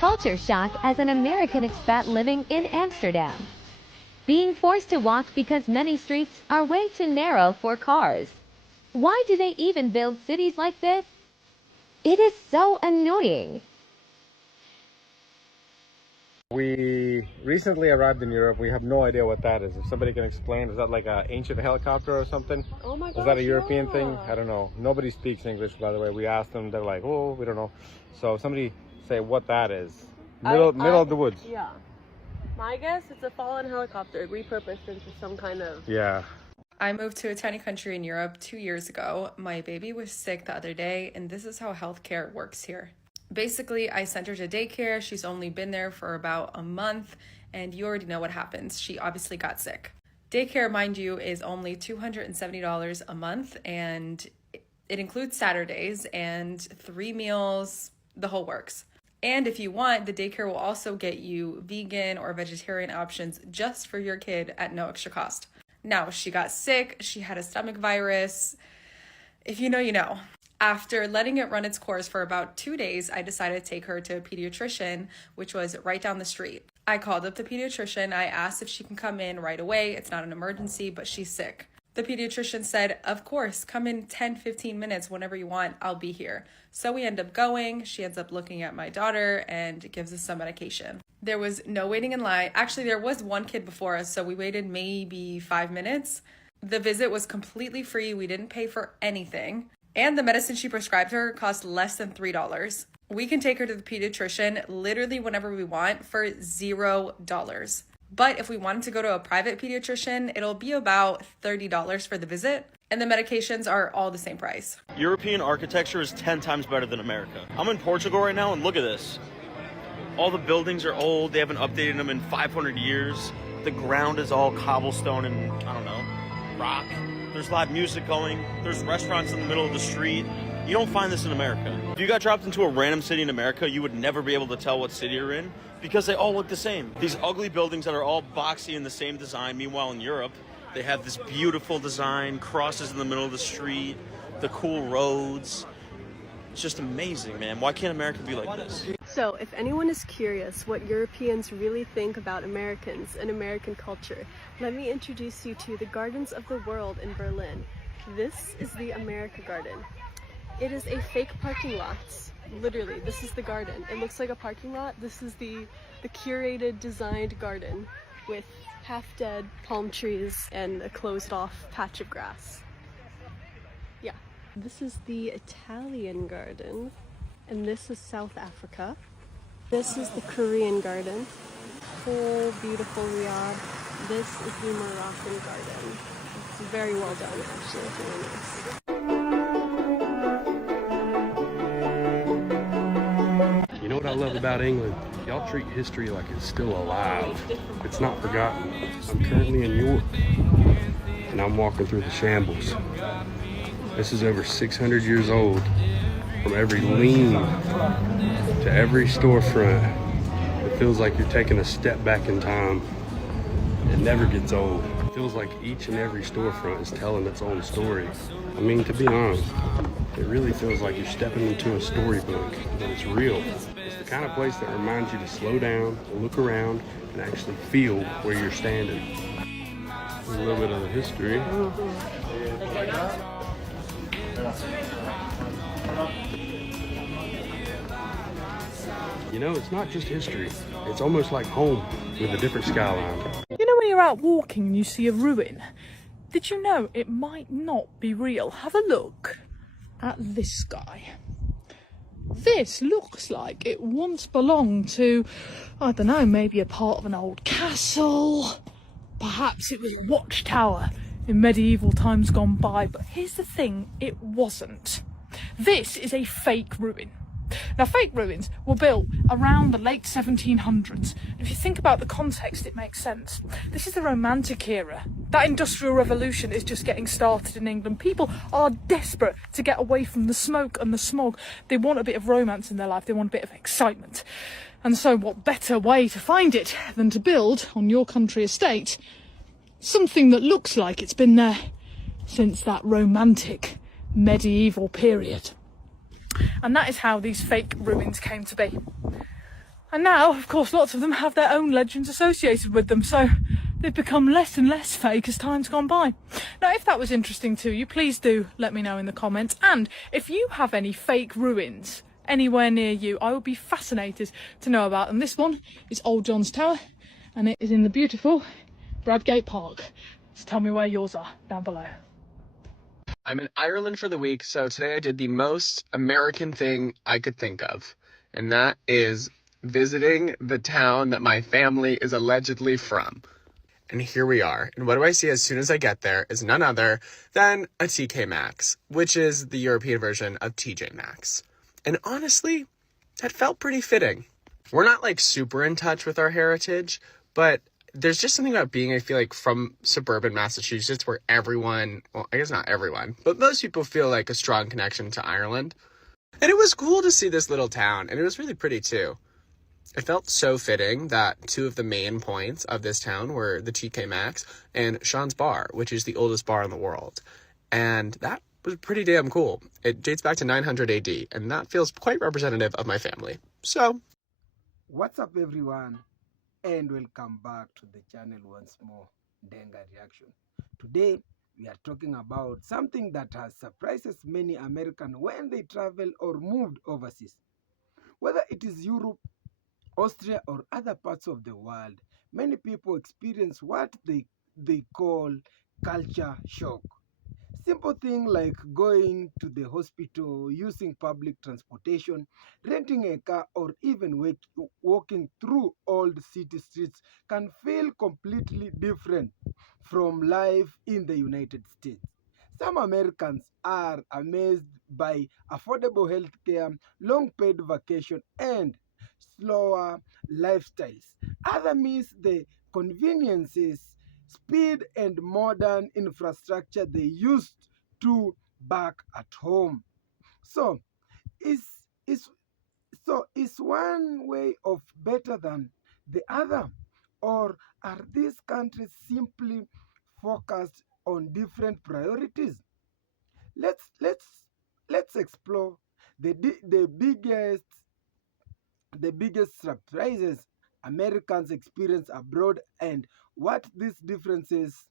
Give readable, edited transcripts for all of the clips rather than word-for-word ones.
culture shock as an American expat living in Amsterdam. Being forced to walk because many streets are way too narrow for cars. Why do they even build cities like this? It is so annoying. We recently arrived in Europe. We have no idea what that is. If somebody can explain, is that like an ancient helicopter or something? Oh my gosh, is that a European yeah. thing? I don't know. Nobody speaks English, by the way. We asked them, they're like, oh, we don't know. So somebody say what that is. Middle of the woods. Yeah. My guess, it's a fallen helicopter repurposed into some kind of... Yeah. I moved to a tiny country in Europe 2 years ago. My baby was sick the other day, and this is how healthcare works here. Basically, I sent her to daycare. She's only been there for about a month, and you already know what happens. She obviously got sick. Daycare, mind you, is only $270 a month, and it includes Saturdays and 3 meals, the whole works. And if you want, the daycare will also get you vegan or vegetarian options just for your kid at no extra cost. Now, she got sick, she had a stomach virus. If you know, you know. After letting it run its course for about 2 days, I decided to take her to a pediatrician, which was right down the street. I called up the pediatrician. I asked if she can come in right away. It's not an emergency, but she's sick. The pediatrician said, of course, come in 10-15 minutes whenever you want. I'll be here. So we end up going. She ends up looking at my daughter and gives us some medication. There was no waiting in line. Actually, there was one kid before us, so we waited maybe 5 minutes. The visit was completely free. We didn't pay for anything. And the medicine she prescribed her cost less than $3. We can take her to the pediatrician literally whenever we want for $0. But if we wanted to go to a private pediatrician, it'll be about $30 for the visit. And the medications are all the same price. European architecture is 10 times better than America. I'm in Portugal right now and look at this. All the buildings are old. They haven't updated them in 500 years. The ground is all cobblestone and, I don't know, rock. There's live music going. There's restaurants in the middle of the street. You don't find this in America. If you got dropped into a random city in America, you would never be able to tell what city you're in because they all look the same. These ugly buildings that are all boxy in the same design. Meanwhile, in Europe, they have this beautiful design, crosses in the middle of the street, the cool roads. It's just amazing, man. Why can't America be like this? So, if anyone is curious what Europeans really think about Americans and American culture, let me introduce you to the Gardens of the World in Berlin. This is the America Garden. It is a fake parking lot. Literally, this is the garden. It looks like a parking lot. This is the curated, designed garden with half-dead palm trees and a closed-off patch of grass. Yeah. This is the Italian garden, and this is South Africa. This is the Korean garden. Whole beautiful Riyadh. This is the Moroccan garden. It's very well done, actually. It's really nice. You know what I love about England? Y'all treat history like it's still alive. It's not forgotten. I'm currently in York, and I'm walking through the shambles. This is over 600 years old. From every lean to every storefront, it feels like you're taking a step back in time. It never gets old. It feels like each and every storefront is telling its own story. I mean, to be honest, it really feels like you're stepping into a storybook, but it's real. It's the kind of place that reminds you to slow down, look around, and actually feel where you're standing. A little bit of the history. You know, it's not just history. It's almost like home with a different skyline. You know when you're out walking and you see a ruin? Did you know it might not be real? Have a look at this guy. This looks like it once belonged to, I don't know, maybe a part of an old castle. Perhaps it was a watchtower in medieval times gone by. But here's the thing, it wasn't. This is a fake ruin. Now, fake ruins were built around the late 1700s. If you think about the context, it makes sense. This is the Romantic era. That Industrial Revolution is just getting started in England. People are desperate to get away from the smoke and the smog. They want a bit of romance in their life. They want a bit of excitement. And so what better way to find it than to build on your country estate something that looks like it's been there since that romantic medieval period. And that is how these fake ruins came to be. And now, of course, lots of them have their own legends associated with them, so they've become less and less fake as time's gone by. Now, if that was interesting to you, please do let me know in the comments. And if you have any fake ruins anywhere near you, I would be fascinated to know about them. This one is Old John's Tower, and it is in the beautiful Bradgate Park. So tell me where yours are down below. I'm in Ireland for the week, so today I did the most American thing I could think of, and that is visiting the town that my family is allegedly from. And here we are. And what do I see as soon as I get there is none other than a TK Maxx, which is the European version of TJ Maxx. And honestly, that felt pretty fitting. We're not like super in touch with our heritage, but there's just something about being, I feel like, from suburban Massachusetts where everyone, well, I guess not everyone, but most people feel like a strong connection to Ireland. And it was cool to see this little town, and it was really pretty too. It felt so fitting that two of the main points of this town were the TK Maxx and Sean's Bar, which is the oldest bar in the world. And that was pretty damn cool. It dates back to 900 AD, and that feels quite representative of my family. So, what's up everyone, and welcome back to the channel once more, Denga Reaction. Today, we are talking about something that has surprises many Americans when they travel or moved overseas. Whether it is Europe, Austria, or other parts of the world, many people experience what they call culture shock. Simple things like going to the hospital, using public transportation, renting a car, or even walking through old city streets can feel completely different from life in the United States. Some Americans are amazed by affordable healthcare, long paid vacation, and slower lifestyles. Others miss the conveniences, speed, and modern infrastructure they used to back at home. So, is one way of better than the other, or are these countries simply focused on different priorities? Let's explore the biggest surprises Americans experience abroad and what these differences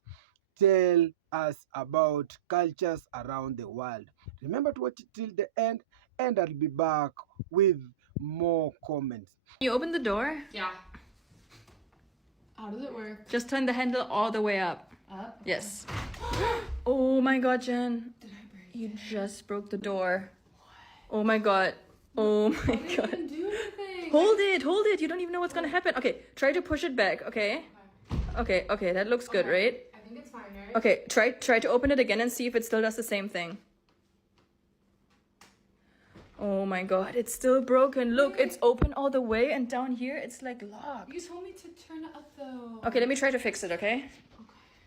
tell us about cultures around the world. Remember to watch it till the end, and I'll be back with more comments. You open the door. Yeah. How does it work? Just turn the handle all the way up. Up? Yes. Oh my god, Jen. Did I break You just broke the door. What? Oh my god. Oh my god. Didn't do anything. Hold it. You don't even know what's gonna happen. Okay, try to push it back, okay? Okay, that looks good, right? I think it's fine, right? Okay, try to open it again and see if it still does the same thing. Oh my god, it's still broken. Look, it's open all the way, and down here it's like locked. You told me to turn it up though. Okay, let me try to fix it, okay?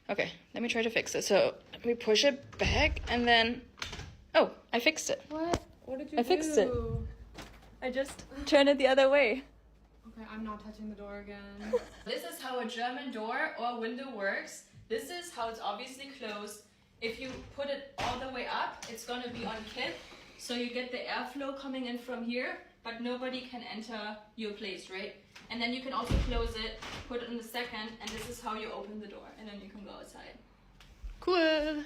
Okay, let me try to fix it. So let me push it back and then... Oh, I fixed it. What? What did you do? I fixed it. I just turned it the other way. Okay, I'm not touching the door again. This is how a German door or window works. This is how it's obviously closed. If you put it all the way up, it's gonna be on kipp. So you get the airflow coming in from here, but nobody can enter your place, right? And then you can also close it, put it in the second, and this is how you open the door, and then you can go outside. Cool.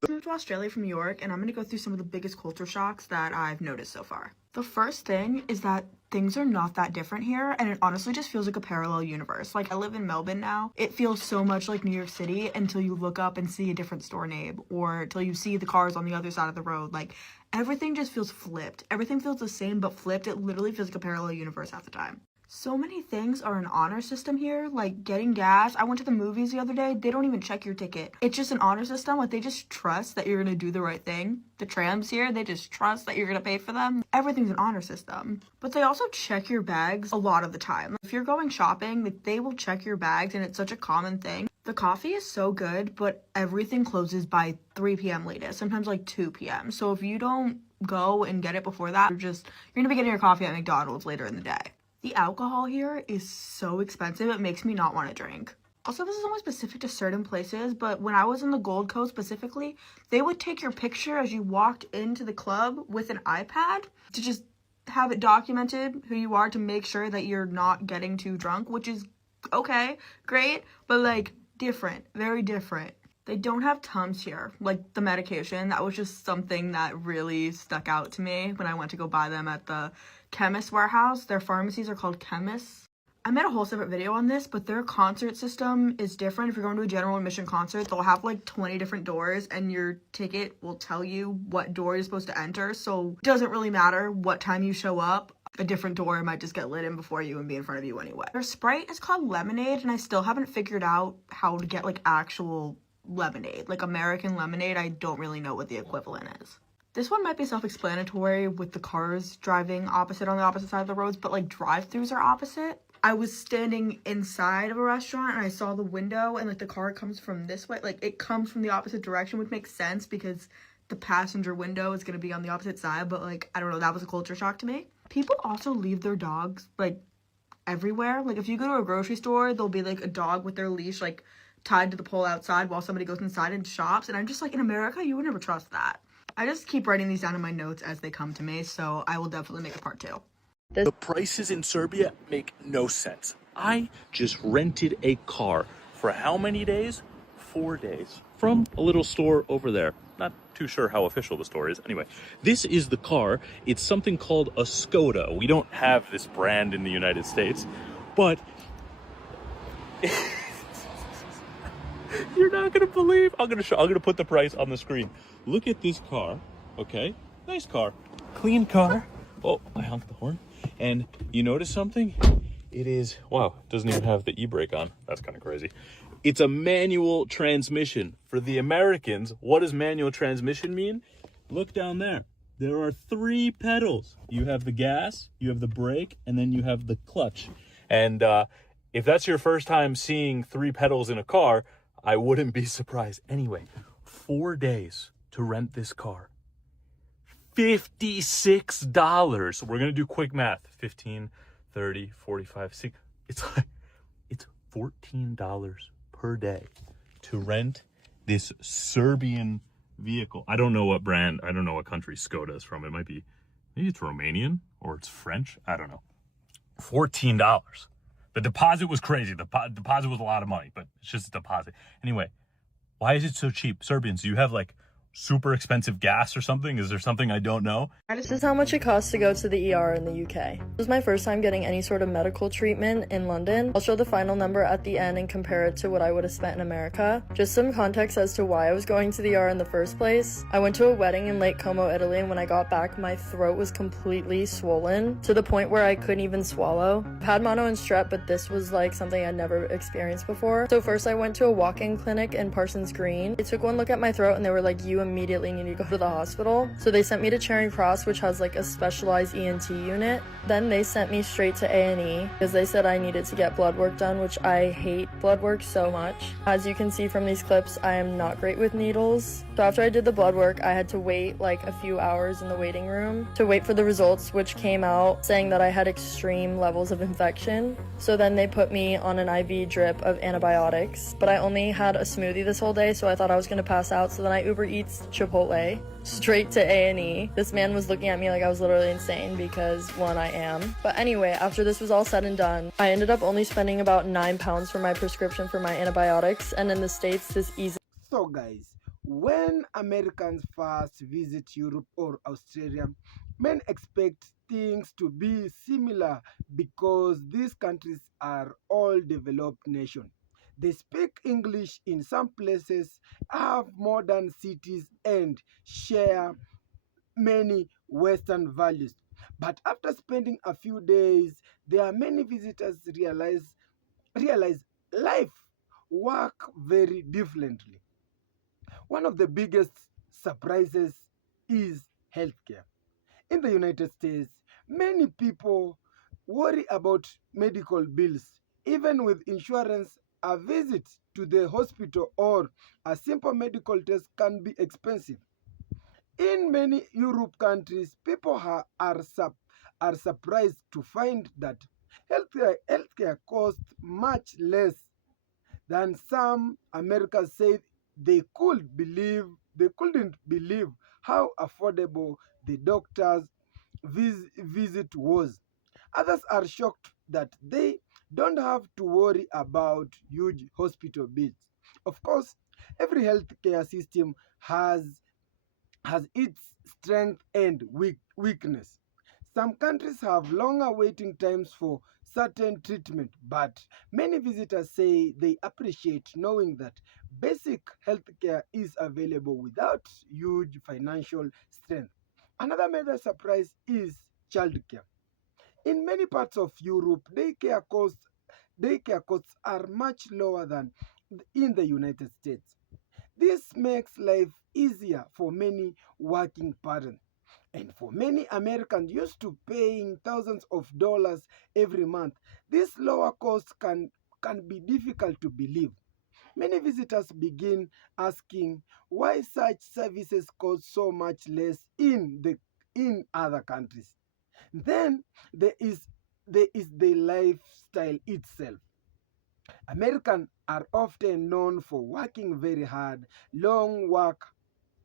I moved to Australia from New York, and I'm going to go through some of the biggest culture shocks that I've noticed so far. The first thing is that things are not that different here, and it honestly just feels like a parallel universe. Like, I live in Melbourne now. It feels so much like New York City until you look up and see a different store name, or till you see the cars on the other side of the road. Like, everything just feels flipped. Everything feels the same but flipped. It literally feels like a parallel universe half the time. So many things are an honor system here, like getting gas. I went to the movies the other day. They don't even check your ticket. It's just an honor system. Like, they just trust that you're gonna do the right thing. The trams here, they just trust that you're gonna pay for them. Everything's an honor system. But they also check your bags a lot of the time. If you're going shopping, they will check your bags, and it's such a common thing. The coffee is so good, but everything closes by 3 p.m. latest, sometimes like 2 p.m. So if you don't go and get it before that, you're gonna be getting your coffee at McDonald's later in the day. The alcohol here is so expensive, it makes me not want to drink. Also, this is only specific to certain places, but when I was in the Gold Coast specifically, they would take your picture as you walked into the club with an iPad to just have it documented who you are to make sure that you're not getting too drunk, which is okay, great, but like different, very different. They don't have Tums here, like the medication. That was just something that really stuck out to me when I went to go buy them at the chemist warehouse. Their pharmacies are called chemists. I made a whole separate video on this, but their concert system is different. If you're going to a general admission concert, they'll have like 20 different doors and your ticket will tell you what door you're supposed to enter. So it doesn't really matter what time you show up. A different door might just get lit in before you and be in front of you anyway. Their Sprite is called lemonade, and I still haven't figured out how to get like actual lemonade. Like American lemonade, I don't really know what the equivalent is. This one might be self-explanatory with the cars driving opposite on the opposite side of the roads, but like drive-thrus are opposite. I was standing inside of a restaurant and I saw the window and like the car comes from this way. Like it comes from the opposite direction, which makes sense because the passenger window is going to be on the opposite side. But like, I don't know, that was a culture shock to me. People also leave their dogs like everywhere. Like if you go to a grocery store, there'll be like a dog with their leash like tied to the pole outside while somebody goes inside and shops. And I'm just like, in America, you would never trust that. I just keep writing these down in my notes as they come to me. So I will definitely make a part 2. The prices in Serbia make no sense. I just rented a car for how many days? 4 days. From a little store over there. Not too sure how official the store is. Anyway, this is the car. It's something called a Skoda. We don't have this brand in the United States, but you're not gonna believe. I'm gonna put the price on the screen. Look at this car. Okay, nice car, clean car. Oh, I honked the horn. And you notice something? It is, wow, it doesn't even have the e-brake on. That's kind of crazy. It's a manual transmission. For the Americans, what does manual transmission mean? Look down there. There are 3 pedals. You have the gas, you have the brake, and then you have the clutch. And if that's your first time seeing 3 pedals in a car, I wouldn't be surprised. Anyway, 4 days to rent this car. $56. We're going to do quick math. 15, 30, 45, 60. It's $14 per day to rent this Serbian vehicle. I don't know what brand, I don't know what country Skoda is from. It might be, maybe it's Romanian or it's French. I don't know. $14. The deposit was crazy. The deposit was a lot of money, but it's just a deposit. Anyway, why is it so cheap? Serbians, do you have like super expensive gas or something? Is there something I don't know? This is how much it costs to go to the ER in the UK. This was my first time getting any sort of medical treatment in London. I'll show the final number at the end and compare it to what I would have spent in America. Just some context as to why I was going to the ER in the first place. I went to a wedding in Lake Como, Italy, and when I got back, my throat was completely swollen to the point where I couldn't even swallow. I've had mono and strep, but this was like something I'd never experienced before. So first I went to a walk-in clinic in Parsons Green. They took one look at my throat and they were like, you immediately need to go to the hospital. So they sent me to Charing Cross, which has like a specialized ENT unit. Then they sent me straight to A&E because they said I needed to get blood work done, which I hate blood work so much. As you can see from these clips, I am not great with needles. So after I did the blood work, I had to wait like a few hours in the waiting room to wait for the results, which came out saying that I had extreme levels of infection. So then they put me on an IV drip of antibiotics, but I only had a smoothie this whole day, so I thought I was gonna pass out. So then I Uber Eats Chipotle straight to A&E. This man was looking at me like I was literally insane because, one, I am. But anyway, after this was all said and done, I ended up only spending about £9 for my prescription for my antibiotics, and in the States, this easily. So guys, when Americans first visit Europe or Australia, men expect things to be similar because these countries are all developed nations. They speak English in some places, have modern cities, and share many Western values. But after spending a few days, there are many visitors realize life work very differently. One of the biggest surprises is healthcare. In the United States, many people worry about medical bills. Even with insurance, a visit to the hospital or a simple medical test can be expensive. In many Europe countries, people are surprised to find that healthcare costs much less than some Americans said they couldn't believe how affordable the doctors visit was. Others are shocked that they don't have to worry about huge hospital bills. Of course, every healthcare system has its strength and weakness. Some countries have longer waiting times for certain treatment, but many visitors say they appreciate knowing that basic healthcare is available without huge financial strength. Another major surprise is childcare. In many parts of Europe, daycare costs are much lower than in the United States. This makes life easier for many working parents. And for many Americans used to paying thousands of dollars every month, this lower cost can be difficult to believe. Many visitors begin asking why such services cost so much less in other countries. Then there is the lifestyle itself. Americans are often known for working very hard, long work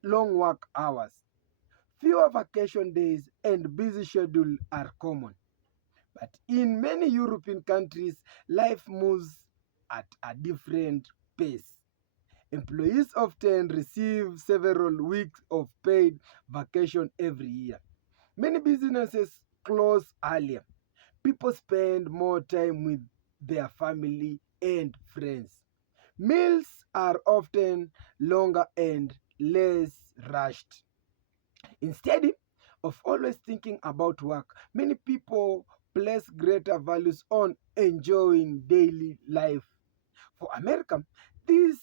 long work hours. Fewer vacation days and busy schedule are common. But in many European countries, life moves at a different pace. Employees often receive several weeks of paid vacation every year. Many businesses close earlier. People spend more time with their family and friends. Meals are often longer and less rushed. Instead of always thinking about work, many people place greater values on enjoying daily life. For America, this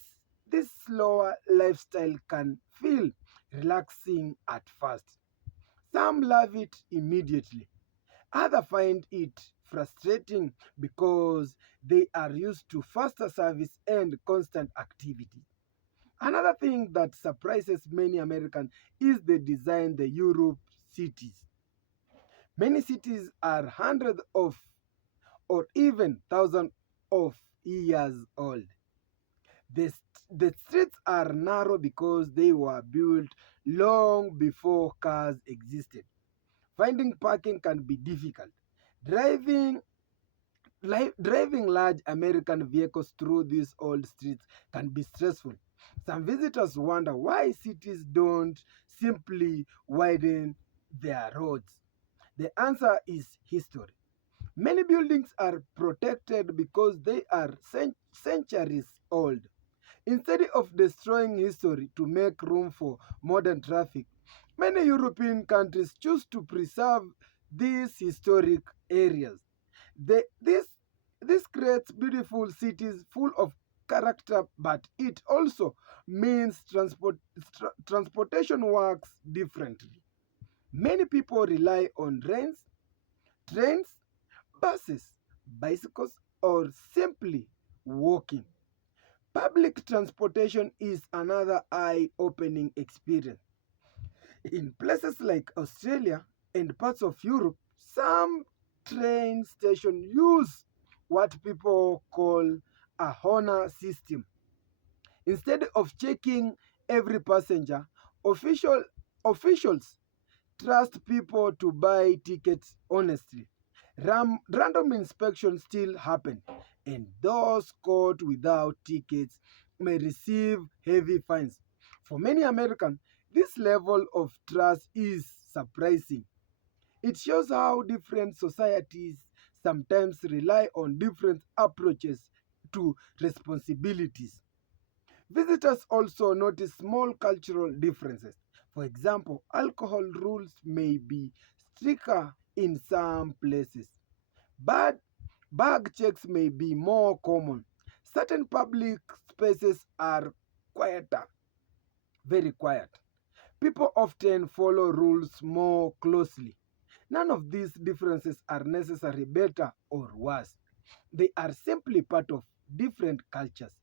this slower lifestyle can feel relaxing at first. Some love it immediately. Others find it frustrating because they are used to faster service and constant activity. Another thing that surprises many Americans is the design the Europe cities. Many cities are hundreds of or even thousands of years old. The streets are narrow because they were built long before cars existed. Finding parking can be difficult. Driving Driving large American vehicles through these old streets can be stressful. Some visitors wonder why cities don't simply widen their roads. The answer is history. Many buildings are protected because they are centuries old. Instead of destroying history to make room for modern traffic, many European countries choose to preserve these historic areas. This creates beautiful cities full of character, but it also means transportation works differently. Many people rely on trains, buses, bicycles, or simply walking. Public transportation is another eye opening experience. In places like Australia and parts of Europe, some train stations use what people call a honor system. Instead of checking every passenger, officials trust people to buy tickets honestly. Random inspections still happen, and those caught without tickets may receive heavy fines. For many Americans, this level of trust is surprising. It shows how different societies sometimes rely on different approaches to responsibilities. Visitors also notice small cultural differences. For example, alcohol rules may be stricter in some places. Bad bag checks may be more common. Certain public spaces are quieter, very quiet. People often follow rules more closely. None of these differences are necessarily better or worse. They are simply part of different cultures.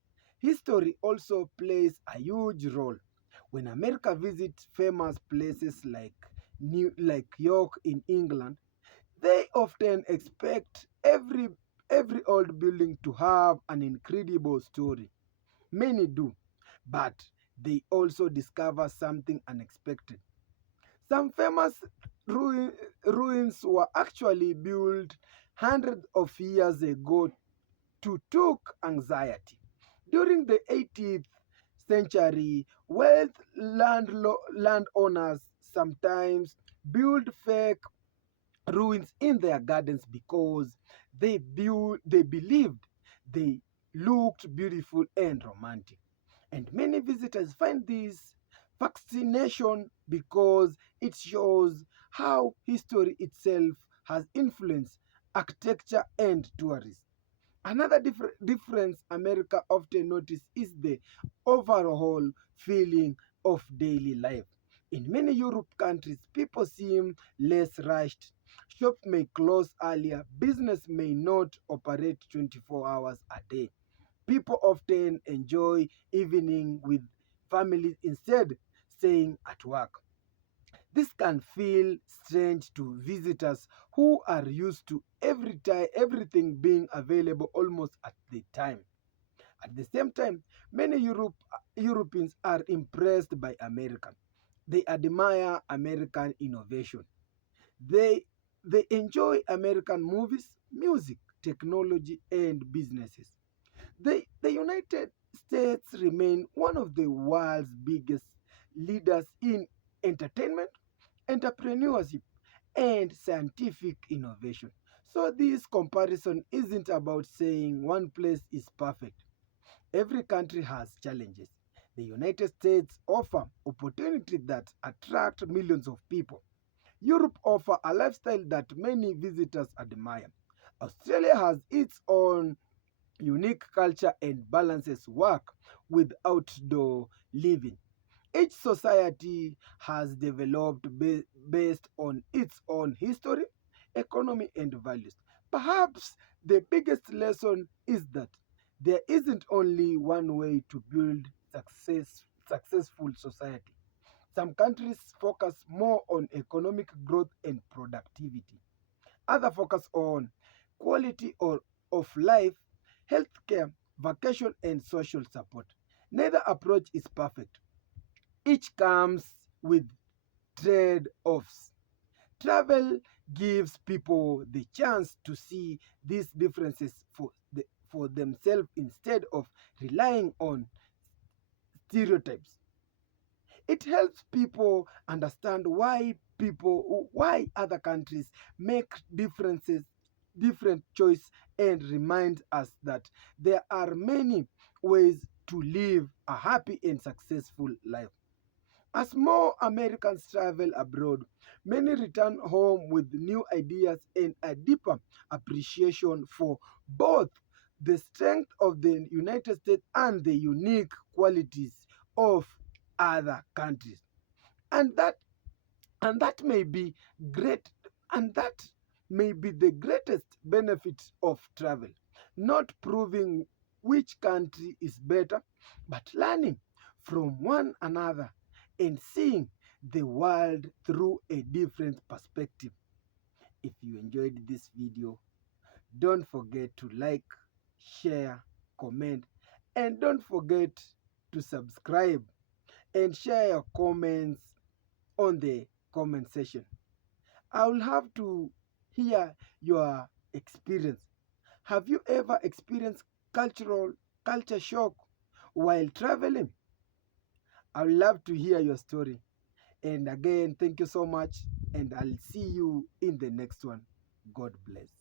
History also plays a huge role. When America visits famous places like York in England, they often expect every old building to have an incredible story. Many do, but they also discover something unexpected. Some famous ruins were actually built hundreds of years ago to took anxiety. During the 18th century, landowners sometimes built fake ruins in their gardens because they believed they looked beautiful and romantic. And many visitors find this fascination because it shows how history itself has influenced architecture and tourism. Another difference America often notices is the overall feeling of daily life. In many Europe countries, people seem less rushed. Shops may close earlier. Business may not operate 24 hours a day. People often enjoy evening with families instead staying at work. This can feel strange to visitors who are used to everything being available almost at the time. At the same time, many Europeans are impressed by America. They admire American innovation. They they enjoy American movies, music, technology, and businesses. The United States remain one of the world's biggest leaders in entertainment, entrepreneurship, and scientific innovation. So this comparison isn't about saying one place is perfect. Every country has challenges. The United States offer opportunities that attract millions of people. Europe offers a lifestyle that many visitors admire. Australia has its own unique culture and balances work with outdoor living. Each society has developed based on its own history, economy, and values. Perhaps the biggest lesson is that there isn't only one way to build successful society. Some countries focus more on economic growth and productivity. Others focus on quality of life, healthcare, vacation, and social support. Neither approach is perfect. Each comes with trade offs. Travel gives people the chance to see these differences for themselves instead of relying on stereotypes. It helps people understand why other countries make different choice and remind us that there are many ways to live a happy and successful life. As more Americans travel abroad, many return home with new ideas and a deeper appreciation for both the strength of the United States and the unique qualities of other countries. And that may be great, and that may be the greatest benefit of travel. Not proving which country is better, but learning from one another and seeing the world through a different perspective. If you enjoyed this video, don't forget to like, share, comment, and don't forget to subscribe and share your comments on the comment section. I will have to hear your experience. Have you ever experienced culture shock while traveling? I would love to hear your story. And again, thank you so much, and I'll see you in the next one. God bless.